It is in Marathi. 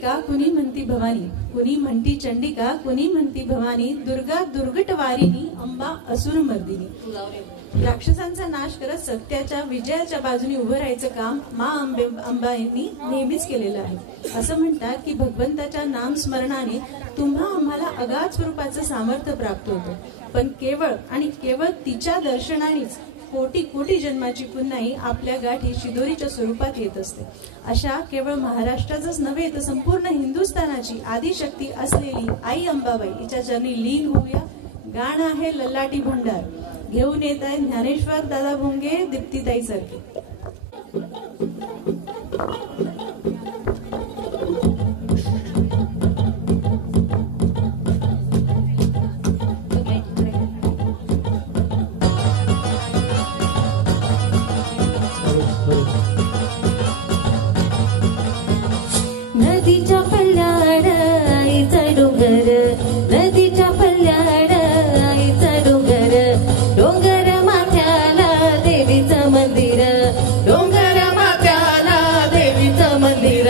चंडिका कुणी म्हणती भवानी, कुणी म्हणती चंडिका कुणी म्हणती भवानी, दुर्गा दुर्गटवारिणी अंबा असुर मर्दिनी। राक्षसांचा नाश करत सत्याच्या विजयाच्या बाजूने उभं राहायचं काम अंबा यांनी नेहमीच केलेलं आहे। असं म्हणतात की भगवंताच्या नाम स्मरणाने तुम्हा आम्हाला अगाध स्वरूपाचं सामर्थ्य प्राप्त होतं, पण केवळ आणि केवळ तिच्या दर्शनानेच कोटी कोटी जन्माची पुन्हाही आपल्या गाठी शिदोरीच्या स्वरूपात येत असते। अशा केवळ महाराष्ट्राचंच नव्हे तर संपूर्ण हिंदुस्थानाची आदिशक्ती असलेली आई अंबाबाई हिच्या चरणी लीन होऊया। गाणं आहे ललाटी भंडार, घेऊन येत आहे ज्ञानेश्वर दादा भोंगे, दीप्तीताई सारखे। नदीच्या पल्ल्याड आईचा डोंगर, नदीच्या पल्ल्याड आईचा डोंगर, डोंगर माथ्याला देवीचं मंदिर, डोंगर माथ्याला देवीचं मंदिर।